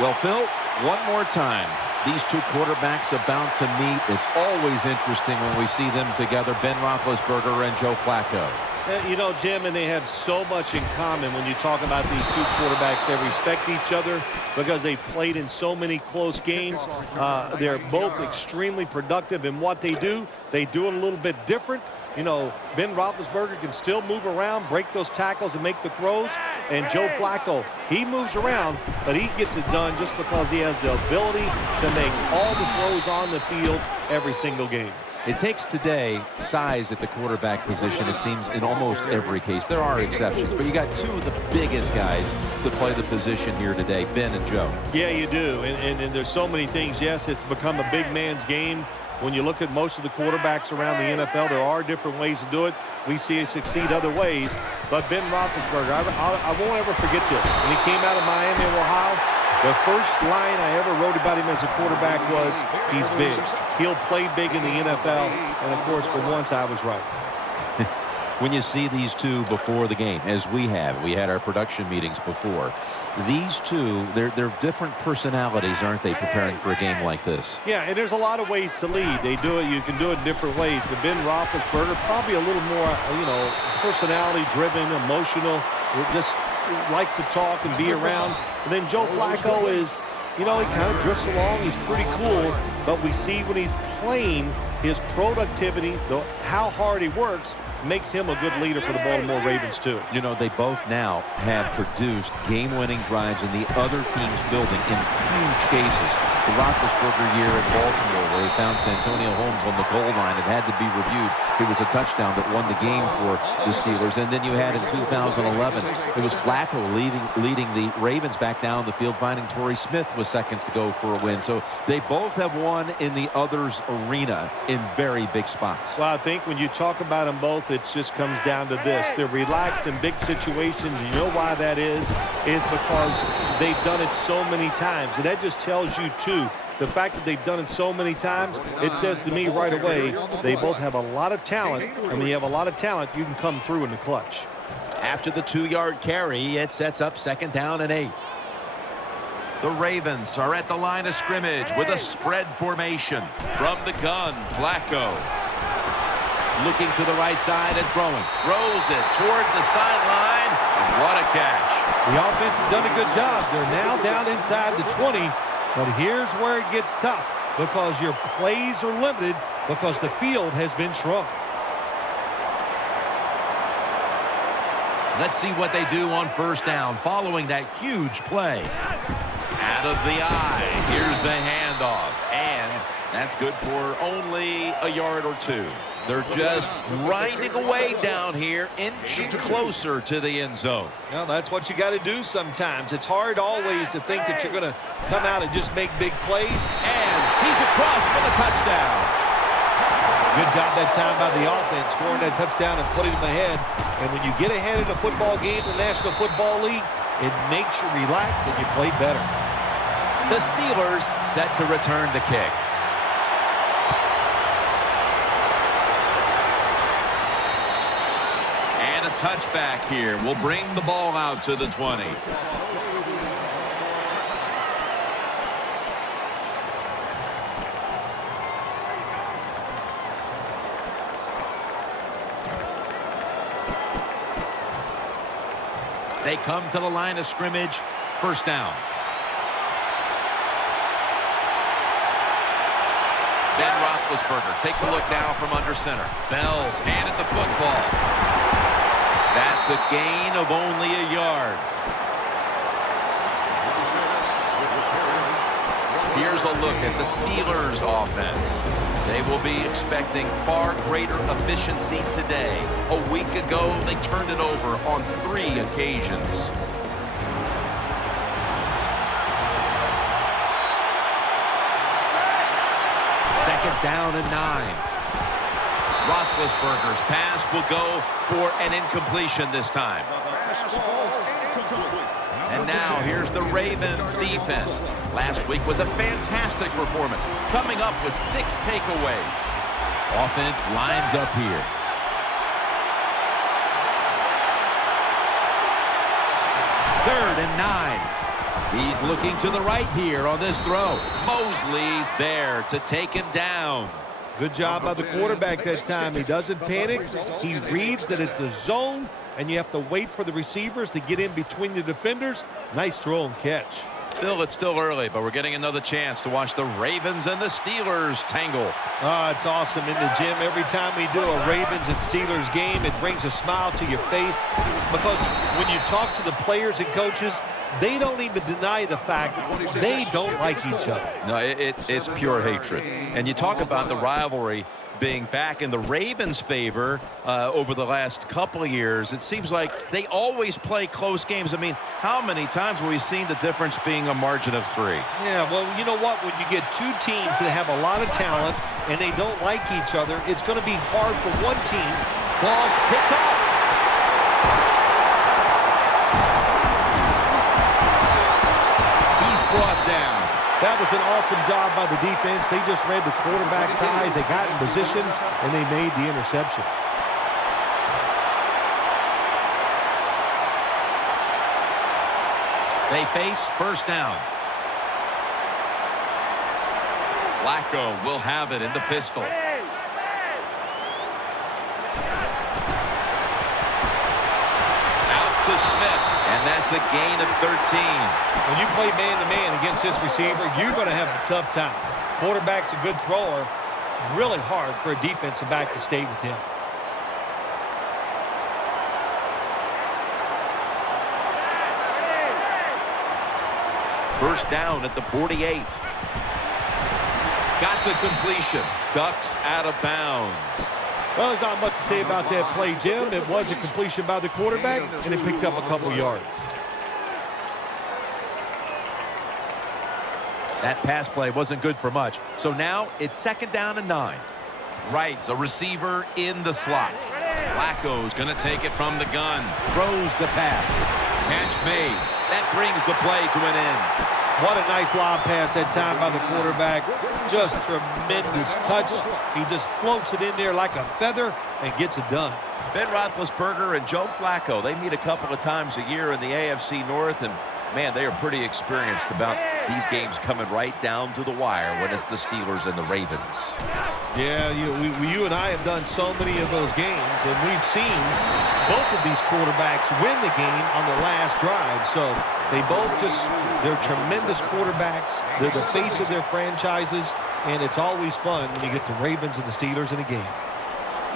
Well, Phil, one more time. These two quarterbacks about to meet. It's always interesting when we see them together, Ben Roethlisberger and Joe Flacco. You know, Jim, and they have so much in common when you talk about these two quarterbacks. They respect each other because they played in so many close games. They're both extremely productive in what they do. They do it a little bit different. You know, Ben Roethlisberger can still move around, break those tackles, and make the throws. And Joe Flacco, he moves around, but he gets it done just because he has the ability to make all the throws on the field every single game. It takes today size at the quarterback position, it seems, in almost every case. There are exceptions, but you got two of the biggest guys to play the position here today, Ben and Joe. Yeah, you do. And there's so many things. Yes, it's become a big man's game. When you look at most of the quarterbacks around the NFL, there are different ways to do it. We see it succeed other ways. But Ben Roethlisberger, I won't ever forget this. When he came out of Miami, Ohio, the first line I ever wrote about him as a quarterback was, he's big. He'll play big in the NFL. And, of course, for once, I was right. When you see these two before the game, as we had our production meetings before, these two, they're different personalities, aren't they, preparing for a game like this? Yeah, and there's a lot of ways to lead. They do it. You can do it in different ways. But Ben Roethlisberger, probably a little more, personality-driven, emotional, just likes to talk and be around. And then Joe Flacco is, he kind of drifts along. He's pretty cool. But we see when he's playing, his productivity, how hard he works, makes him a good leader for the Baltimore Ravens, too. You know, they both now have produced game-winning drives in the other team's building in huge cases. The Roethlisberger year in Baltimore, where he found Santonio Holmes on the goal line, it had to be reviewed. It was a touchdown that won the game for the Steelers. And then you had in 2011, it was Flacco leading the Ravens back down the field, finding Torrey Smith with seconds to go for a win. So they both have won in the other's arena in very big spots. Well, I think when you talk about them both, it just comes down to this. They're relaxed in big situations. You know why that is because they've done it so many times. And that just tells you, too, the fact that they've done it so many times, it says to me right away, they both have a lot of talent. And when you have a lot of talent, you can come through in the clutch. After the 2-yard carry, it sets up 2nd down and 8. The Ravens are at the line of scrimmage with a spread formation. From the gun, Flacco. Looking to the right side and throwing. Throws it toward the sideline. And what a catch. The offense has done a good job. They're now down inside the 20. But here's where it gets tough because your plays are limited because the field has been shrunk. Let's see what they do on 1st down following that huge play. Out of the eye. Here's the handoff. And that's good for only a yard or 2. They're just grinding away down here, inching closer to the end zone. Well, that's what you got to do sometimes. It's hard always to think that you're going to come out and just make big plays. And he's across for the touchdown. Good job that time by the offense, scoring that touchdown and putting them ahead. And when you get ahead in a football game in the National Football League, it makes you relax and you play better. The Steelers set to return the kick. And a touchback here will bring the ball out to the 20. They come to the line of scrimmage. 1st down. Ben Roethlisberger takes a look now from under center. Bell's handed the football. That's a gain of only a yard. Here's a look at the Steelers' offense. They will be expecting far greater efficiency today. A week ago, they turned it over on 3 occasions. Down and 9. Roethlisberger's pass will go for an incompletion this time. And now here's the Ravens defense. Last week was a fantastic performance, coming up with 6 takeaways. Offense lines up here. 3rd and 9. He's looking to the right here on this throw. Mosley's there to take him down. Good job by the quarterback that time. He doesn't panic. He reads that it's a zone, and you have to wait for the receivers to get in between the defenders. Nice throw and catch. Still, it's still early, but we're getting another chance to watch the Ravens and the Steelers tangle. Oh, it's awesome in the gym. Every time we do a Ravens and Steelers game, it brings a smile to your face because when you talk to the players and coaches, they don't even deny the fact they don't like each other. No, it's pure hatred. And you talk about the rivalry being back in the Ravens' favor over the last couple of years. It seems like they always play close games. I mean, how many times have we seen the difference being a margin of 3? Yeah, well, you know what? When you get two teams that have a lot of talent and they don't like each other, it's going to be hard for one team. Ball's picked off. Brought down. That was an awesome job by the defense. They just read the quarterback's eyes. They got in position, and they made the interception. They face first down. Flacco will have it in the pistol. Out to Smith, and that's a gain of 13. When you play man-to-man against this receiver, you're going to have a tough time. Quarterback's a good thrower. Really hard for a defensive back to stay with him. First down at the 48. Got the completion. Ducks out of bounds. Well, there's not much to say about that play, Jim. It was a completion by the quarterback, and it picked up a couple yards. That pass play wasn't good for much. So now it's second down and 9. Wright's a receiver in the slot. Flacco's going to take it from the gun. Throws the pass. Catch made. That brings the play to an end. What a nice lob pass that time by the quarterback. Just tremendous touch. He just floats it in there like a feather and gets it done. Ben Roethlisberger and Joe Flacco, they meet a couple of times a year in the AFC North, and man, they are pretty experienced about these games coming right down to the wire when it's the Steelers and the Ravens. Yeah, you and I have done so many of those games, and we've seen both of these quarterbacks win the game on the last drive. So they both they're tremendous quarterbacks. They're the face of their franchises, and it's always fun when you get the Ravens and the Steelers in a game.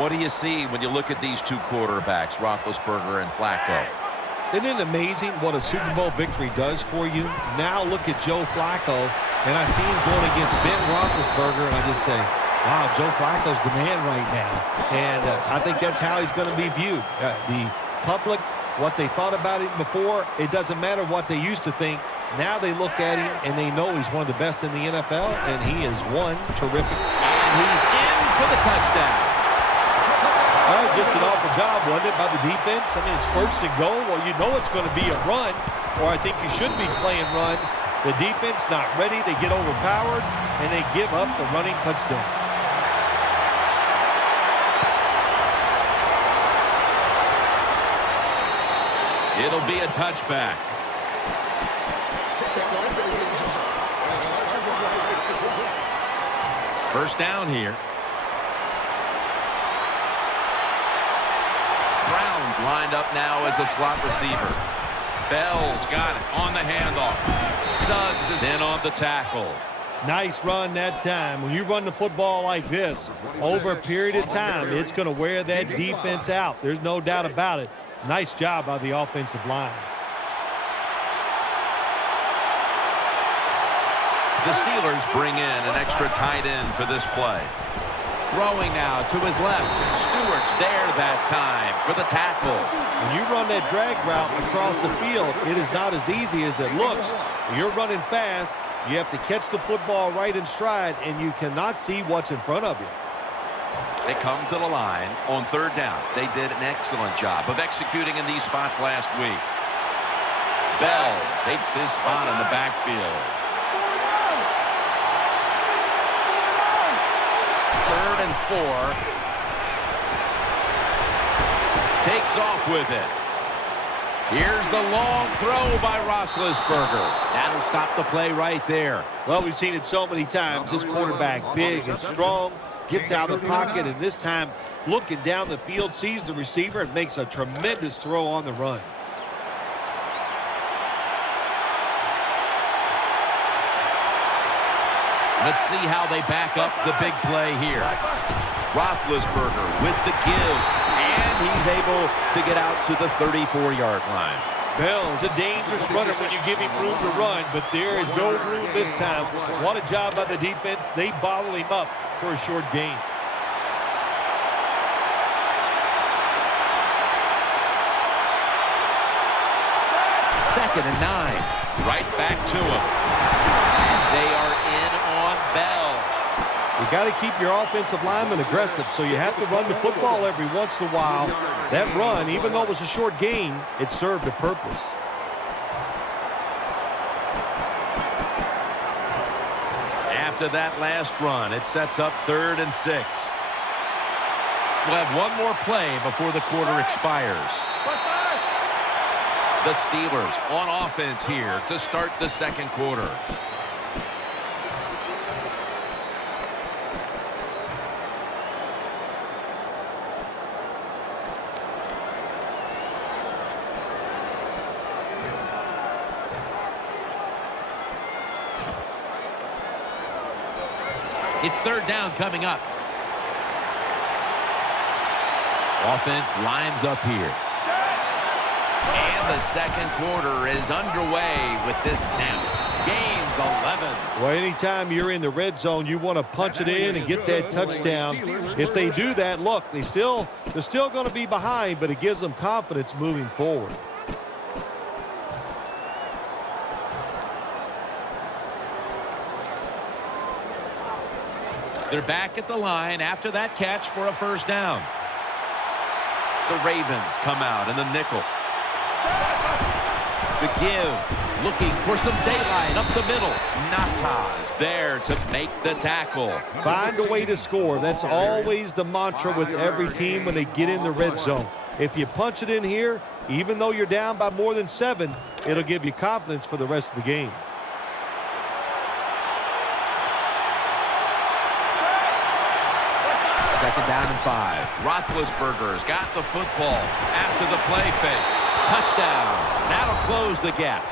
What do you see when you look at these two quarterbacks, Roethlisberger and Flacco? Isn't it amazing what a Super Bowl victory does for you? Now look at Joe Flacco, and I see him going against Ben Roethlisberger, and I just say, wow, Joe Flacco's the man right now. And I think that's how he's going to be viewed. The public, what they thought about him before, it doesn't matter what they used to think. Now they look at him, and they know he's one of the best in the NFL, and he is one terrific. And he's in for the touchdown. That was just an awful job, wasn't it, by the defense? I mean, it's first and goal. Well, you know it's going to be a run, or I think you should be playing run. The defense not ready. They get overpowered, and they give up the running touchdown. It'll be a touchback. First down here. Brown's lined up now as a slot receiver. Bell's got it on the handoff. Suggs is in on the tackle. Nice run that time. When you run the football like this, over a period of time, it's going to wear that defense out. There's no doubt about it. Nice job by the offensive line. The Steelers bring in an extra tight end for this play. Throwing now to his left. Stewart's there that time for the tackle. When you run that drag route across the field, it is not as easy as it looks. When you're running fast, you have to catch the football right in stride, and you cannot see what's in front of you. They come to the line on third down. They did an excellent job of executing in these spots last week. Bell takes his spot in the backfield. Third and 4. Takes off with it. Here's the long throw by Roethlisberger. That'll stop the play right there. Well, we've seen it so many times. This quarterback, big and strong, gets out of the pocket, and this time looking down the field, sees the receiver, and makes a tremendous throw on the run. Let's see how they back up the big play here. Roethlisberger with the give, and he's able to get out to the 34-yard line. Bell is a dangerous runner when you give him room to run, but there is no room this time. What a job by the defense. They bottle him up for a short gain. Second and 9. Right back to him. And they are in on Bell. You got to keep your offensive lineman aggressive, so you have to run the football every once in a while. That run, even though it was a short gain, it served a purpose. After that last run, it sets up 3rd and 6. We'll have one more play before the quarter expires. The Steelers on offense here to start the second quarter. It's 3rd down coming up. Offense lines up here. And the second quarter is underway with this snap. Game's 11. Well, anytime you're in the red zone, you want to punch it in and get that touchdown. If they do that, look, they're still going to be behind, but it gives them confidence moving forward. They're back at the line after that catch for a first down. The Ravens come out in the nickel. The give, looking for some daylight up the middle. Natas there to make the tackle. Find a way to score. That's always the mantra with every team when they get in the red zone. If you punch it in here, even though you're down by more than 7, it'll give you confidence for the rest of the game. Second down and 5. Roethlisberger's got the football after the play fake. Touchdown. That'll close the gap.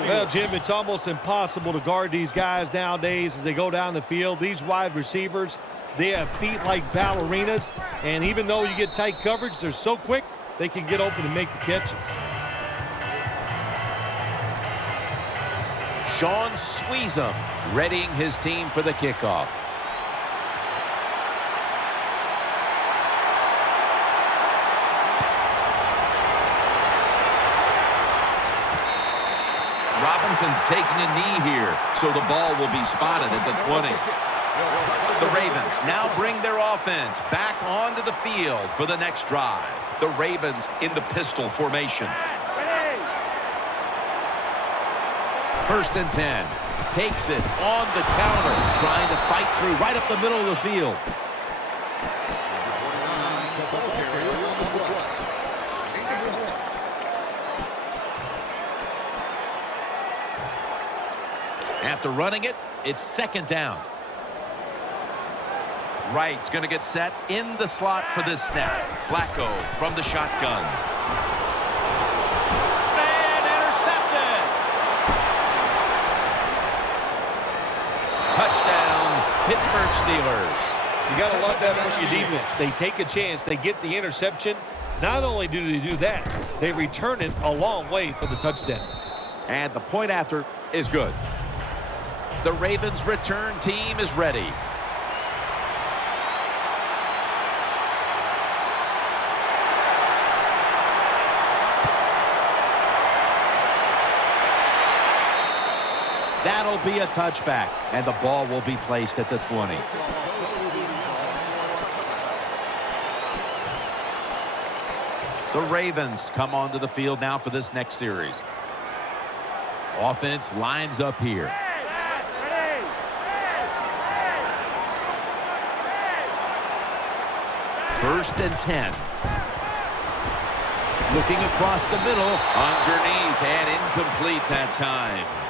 Well, Jim, it's almost impossible to guard these guys nowadays as they go down the field. These wide receivers, they have feet like ballerinas, and even though you get tight coverage, they're so quick, they can get open and make the catches. Sean Sweezum readying his team for the kickoff. Robinson's taking a knee here, so the ball will be spotted at the 20. The Ravens now bring their offense back onto the field for the next drive. The Ravens in the pistol formation. 1st and 10. Takes it on the counter, trying to fight through right up the middle of the field. After running it, it's 2nd down. Wright's going to get set in the slot for this snap. Flacco from the shotgun. And intercepted. Touchdown, Pittsburgh Steelers. You got to love that from your defense. They take a chance. They get the interception. Not only do they do that, they return it a long way for the touchdown. And the point after is good. The Ravens return team is ready. That'll be a touchback, and the ball will be placed at the 20. The Ravens come onto the field now for this next series. Offense lines up here. First and 10. Looking across the middle. Underneath and incomplete that time.